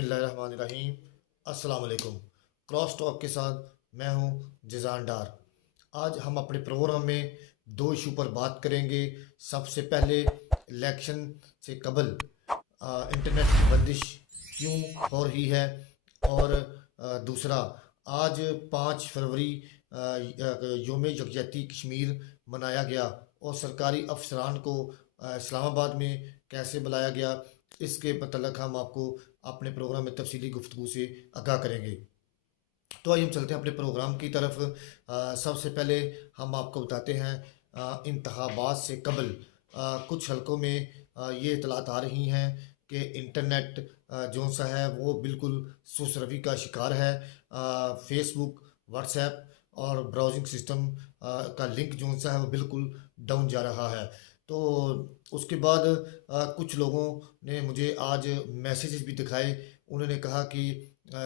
बिस्मिल्लाहिर्रहमानिर्रहीम। अस्सलाम वालेकुम। क्रॉस टॉक के साथ मैं हूं जिजान डार। आज हम अपने प्रोग्राम में दो इशू पर बात करेंगे। सबसे पहले इलेक्शन से कबल इंटरनेट की बंदिश क्यों हो रही है, और दूसरा, आज 5 फरवरी योम यकजहती कश्मीर मनाया गया और सरकारी अफसरान को इस्लामाबाद में कैसे बुलाया गया, इसके मतलब हम आपको अपने प्रोग्राम में तफसीली गुफ्तगू से आगाह करेंगे। तो आइए हम चलते हैं अपने प्रोग्राम की तरफ। सबसे पहले हम आपको बताते हैं इंतखाबात से कबल कुछ हलकों में ये इतलात आ रही हैं कि इंटरनेट जो सा है वो बिल्कुल सुसरवी का शिकार है। फेसबुक, व्हाट्सएप और ब्राउजिंग सिस्टम का लिंक जो सा है वो बिल्कुल डाउन जा रहा है। तो उसके बाद कुछ लोगों ने मुझे आज मैसेजेस भी दिखाए। उन्होंने कहा कि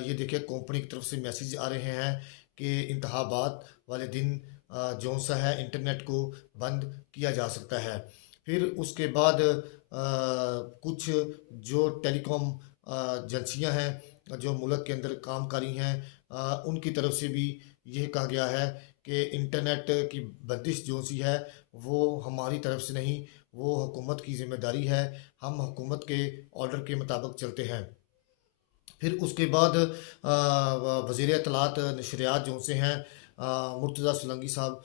ये देखिए, कंपनी की तरफ से मैसेज आ रहे हैं कि इंतखाबात वाले दिन जो सा है इंटरनेट को बंद किया जा सकता है। फिर उसके बाद कुछ जो टेलीकॉम एजेंसियां हैं जो मुल्क के अंदर कामकारी हैं, उनकी तरफ से भी यह कहा गया है कि इंटरनेट की बंदिश जो सी है वो हमारी तरफ से नहीं, वो हुकूमत की ज़िम्मेदारी है। हम हुकूमत के ऑर्डर के मुताबिक चलते हैं। फिर उसके बाद वज़ीर इत्तलात नशरियात जो से हैं मुर्तज़ा सुलंगी साहब,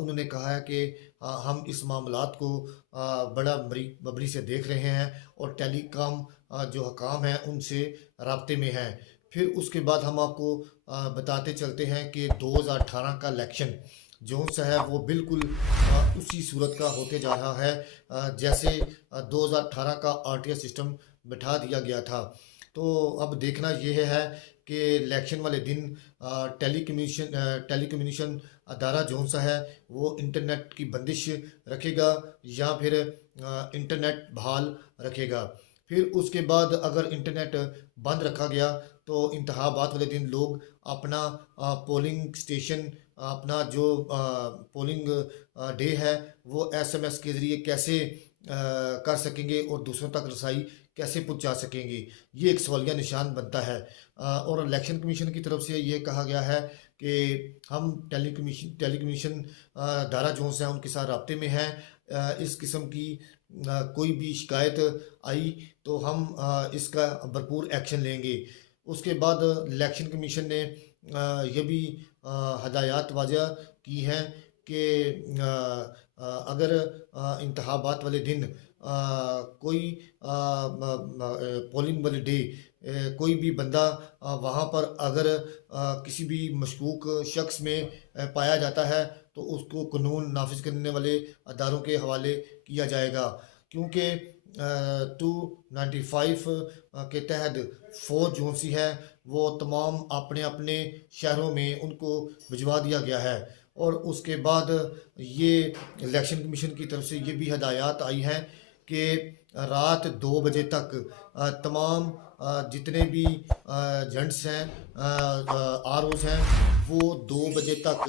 उन्होंने कहा है कि हम इस मामलात को बड़ा बबरी से देख रहे हैं और टेलीकॉम जो हकाम हैं उनसे राब्ते में हैं। फिर उसके बाद हम आपको बताते चलते हैं कि 2018 का इलेक्शन जो सा है वो बिल्कुल उसी सूरत का होते जा रहा है जैसे 2018 का आरटीएस सिस्टम बिठा दिया गया था। तो अब देखना यह है कि इलेक्शन वाले दिन टेलीकम्युनिकेशन अदारा जो सा है वो इंटरनेट की बंदिश रखेगा या फिर इंटरनेट बहाल रखेगा। फिर उसके बाद अगर इंटरनेट बंद रखा गया तो इंतखाबात वाले दिन लोग अपना पोलिंग स्टेशन, अपना जो पोलिंग डे है वो एसएमएस के ज़रिए कैसे कर सकेंगे और दूसरों तक रसाई कैसे पहुंचा सकेंगे, ये एक सवालिया निशान बनता है। और इलेक्शन कमीशन की तरफ से ये कहा गया है कि हम टेलीकम्युनिकेशन अदारा जो है उनके साथ राब्ते में हैं। इस किस्म की कोई भी शिकायत आई तो हम इसका भरपूर एक्शन लेंगे। उसके बाद इलेक्शन कमीशन ने ये भी हदायत वाज़ा की हैं कि अगर इंतखाबात वाले दिन कोई पोलिंग वाले डे कोई भी बंदा वहाँ पर अगर किसी भी मशकूक शख्स में पाया जाता है तो उसको कानून नाफिज करने वाले अदारों के हवाले किया जाएगा, क्योंकि 295 के तहत फ़ौज जो सी है वो तमाम अपने अपने शहरों में उनको भिजवा दिया गया है। और उसके बाद ये इलेक्शन कमीशन की तरफ से ये भी हदायत आई हैं कि रात 2 बजे तक तमाम जितने भी एजेंट्स हैं, आरओज़ हैं, वो 2 बजे तक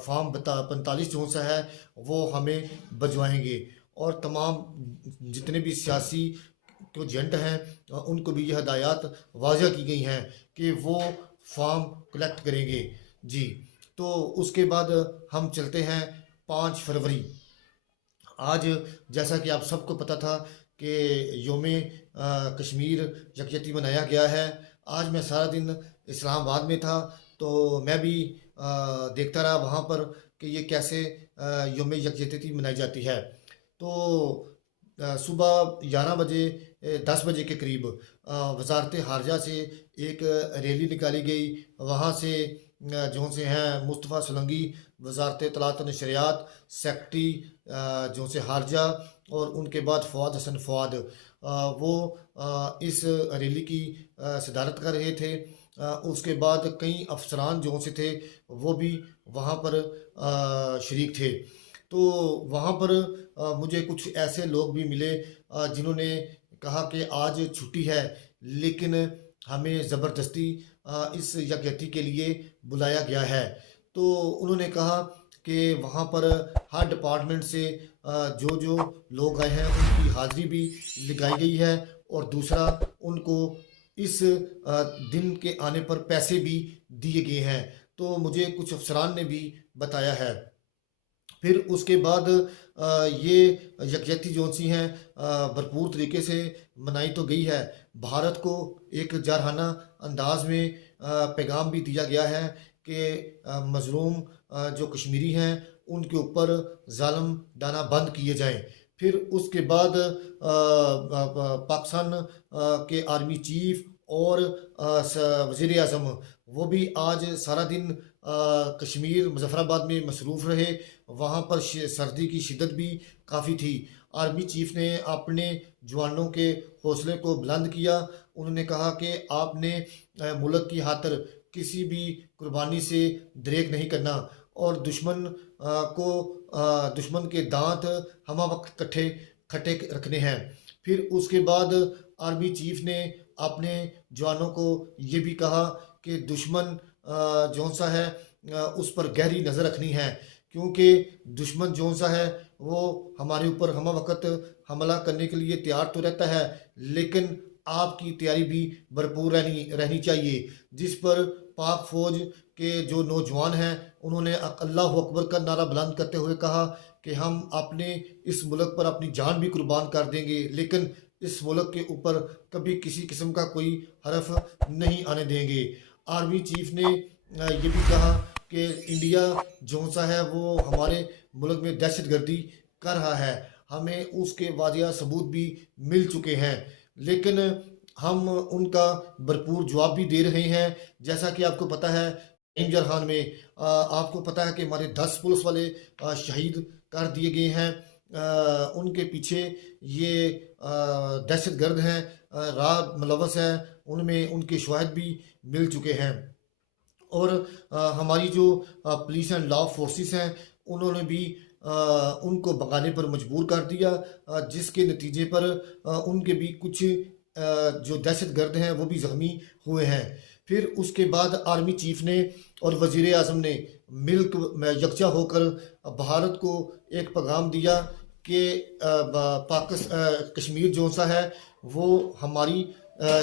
फॉर्म 45 जो सा है वो हमें भिजवाएंगे। और तमाम जितने भी सियासी जो एजेंट हैं उनको भी ये हदायत वाज़ा की गई हैं कि वो फॉर्म कलेक्ट करेंगे। जी, तो उसके बाद हम चलते हैं 5 फरवरी। आज जैसा कि आप सबको पता था कि योम कश्मीर यकजहती मनाया गया है। आज मैं सारा दिन इस्लामाबाद में था तो मैं भी देखता रहा वहाँ पर कि ये कैसे योम यकजहती मनाई जाती है। तो सुबह 11 बजे 10 बजे के करीब वजारत खारजा से एक रैली निकाली गई। वहाँ से जो से हैं मुस्तफ़ा सुलंगी वजारत इत्तलात नशरियात सेक्रेटरी जो से खारजा और उनके बाद फ़वाद हसन फ़वाद वो इस रैली की सदारत कर रहे थे। उसके बाद कई अफसरान जो से थे वो भी वहाँ पर शरीक थे। तो वहाँ पर मुझे कुछ ऐसे लोग भी मिले जिन्होंने कहा कि आज छुट्टी है लेकिन हमें ज़बरदस्ती इस यकजहती के लिए बुलाया गया है। तो उन्होंने कहा कि वहाँ पर हर डिपार्टमेंट से जो जो लोग आए हैं उनकी हाज़िरी भी लगाई गई है और दूसरा उनको इस दिन के आने पर पैसे भी दिए गए हैं। तो मुझे कुछ अफसरान ने भी बताया है। फिर उसके बाद ये यकजहती जो सी हैं भरपूर तरीके से मनाई तो गई है। भारत को एक जारहाना अंदाज में पैगाम भी दिया गया है कि मज़लूम जो कश्मीरी हैं उनके ऊपर ज़ालम डाना बंद किए जाएं। फिर उसके बाद पाकिस्तान के आर्मी चीफ और वज़ीर आज़म वो भी आज सारा दिन कश्मीर मुजफ्फराबाद में मसरूफ़ रहे। वहाँ पर सर्दी की शिद्दत भी काफ़ी थी। आर्मी चीफ ने अपने जवानों के हौसले को बुलंद किया। उन्होंने कहा कि आपने मुल्क की खातिर किसी भी कुर्बानी से दरेक नहीं करना और दुश्मन के दांत हम वक्त कट्ठे खट्टे रखने हैं। फिर उसके बाद आर्मी चीफ ने अपने जवानों को ये भी कहा कि दुश्मन जौन सा है उस पर गहरी नज़र रखनी है, क्योंकि दुश्मन जौन सा है वो हमारे ऊपर हम वक्त हमला करने के लिए तैयार तो रहता है, लेकिन आपकी तैयारी भी भरपूर रहनी चाहिए। जिस पर पाक फौज के जो नौजवान हैं उन्होंने अल्लाह अकबर का नारा बुलंद करते हुए कहा कि हम अपने इस मुल्क पर अपनी जान भी कुर्बान कर देंगे, लेकिन इस मुल्क के ऊपर कभी किसी किस्म का कोई हरफ नहीं आने देंगे। आर्मी चीफ ने ये भी कहा कि इंडिया जो सा है वो हमारे मुल्क में दहशतगर्दी कर रहा है, हमें उसके वादिया सबूत भी मिल चुके हैं, लेकिन हम उनका भरपूर जवाब भी दे रहे हैं। जैसा कि आपको पता है इंजर खान में आपको पता है कि हमारे 10 पुलिस वाले शहीद कर दिए गए हैं। उनके पीछे ये दहशतगर्द हैं, राह मुलवस है, उनमें उनके शवाहिद भी मिल चुके हैं। और हमारी जो पुलिस एंड लॉ फोर्सेस हैं उन्होंने भी उनको भगाने पर मजबूर कर दिया, जिसके नतीजे पर उनके भी कुछ जो दहशतगर्द हैं वो भी ज़ख्मी हुए हैं। फिर उसके बाद आर्मी चीफ ने और वज़ीर आज़म ने यकजा होकर भारत को एक पैगाम दिया कि कश्मीर जो सा है वो हमारी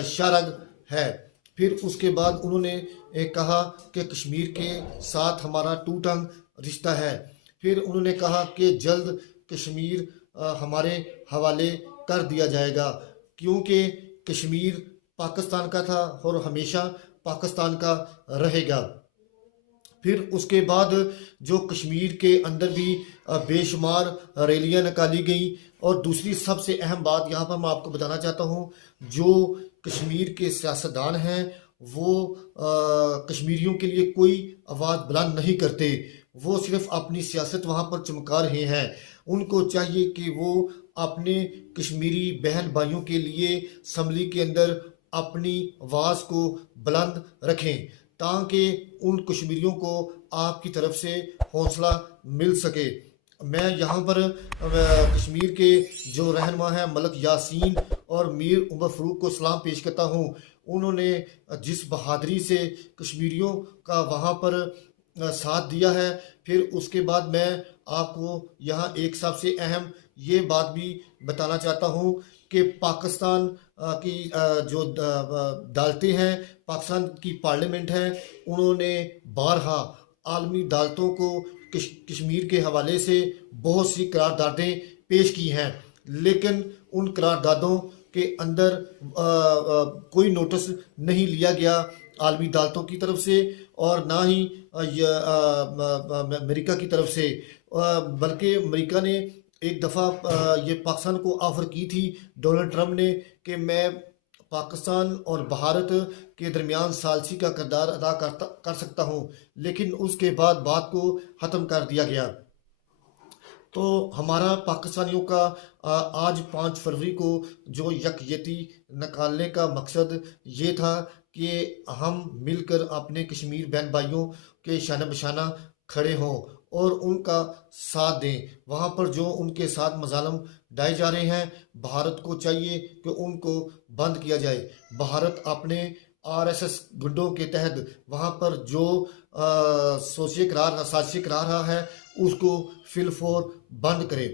शारग है। फिर उसके बाद उन्होंने कहा कि कश्मीर के साथ हमारा टू टंग रिश्ता है। फिर उन्होंने कहा कि जल्द कश्मीर हमारे हवाले कर दिया जाएगा, क्योंकि कश्मीर पाकिस्तान का था और हमेशा पाकिस्तान का रहेगा। फिर उसके बाद जो कश्मीर के अंदर भी बेशुमार रैलियाँ निकाली गई। और दूसरी सबसे अहम बात यहाँ पर मैं आपको बताना चाहता हूँ, जो कश्मीर के सियासतदान हैं वो कश्मीरियों के लिए कोई आवाज़ बुलंद नहीं करते, वो सिर्फ अपनी सियासत वहाँ पर चमका रहे हैं। उनको चाहिए कि वो अपने कश्मीरी बहन भाइयों के लिए असम्बली के अंदर अपनी आवाज़ को बुलंद रखें, ताकि उन कश्मीरियों को आपकी तरफ से हौसला मिल सके। मैं यहाँ पर कश्मीर के जो रहनुमा हैं मलिक यासीन और मीर उमर फ़ारूक को सलाम पेश करता हूँ। उन्होंने जिस बहादुरी से कश्मीरियों का वहाँ पर साथ दिया है। फिर उसके बाद मैं आपको यहाँ एक सबसे अहम ये बात भी बताना चाहता हूँ कि पाकिस्तान की जो अदालतें हैं, पाकिस्तान की पार्लियामेंट है, उन्होंने बारहा आलमी अदालतों को कश्मीर के हवाले से बहुत सी करारदादें पेश की हैं, लेकिन उन करारदादों के अंदर कोई नोटिस नहीं लिया गया आलमी अदालतों की तरफ से और ना ही अमेरिका की तरफ से। बल्कि अमेरिका ने एक दफ़ा ये पाकिस्तान को ऑफ़र की थी डोनाल्ड ट्रंप ने कि मैं पाकिस्तान और भारत के दरमियान सालसी का किरदार अदा कर सकता हूँ, लेकिन उसके बाद बात को ख़त्म कर दिया गया। तो हमारा पाकिस्तानियों का आज 5 फरवरी को जो यकजहती निकालने का मकसद ये था कि हम मिलकर अपने कश्मीर बहन भाइयों के शाना बशाना खड़े हों और उनका साथ दें। वहाँ पर जो उनके साथ मज़ालम ढाए जा रहे हैं, भारत को चाहिए कि उनको बंद किया जाए। भारत अपने आरएसएस गुंडों के तहत वहाँ पर जो साजिश करा रहा है उसको फिलफोर बंद करे।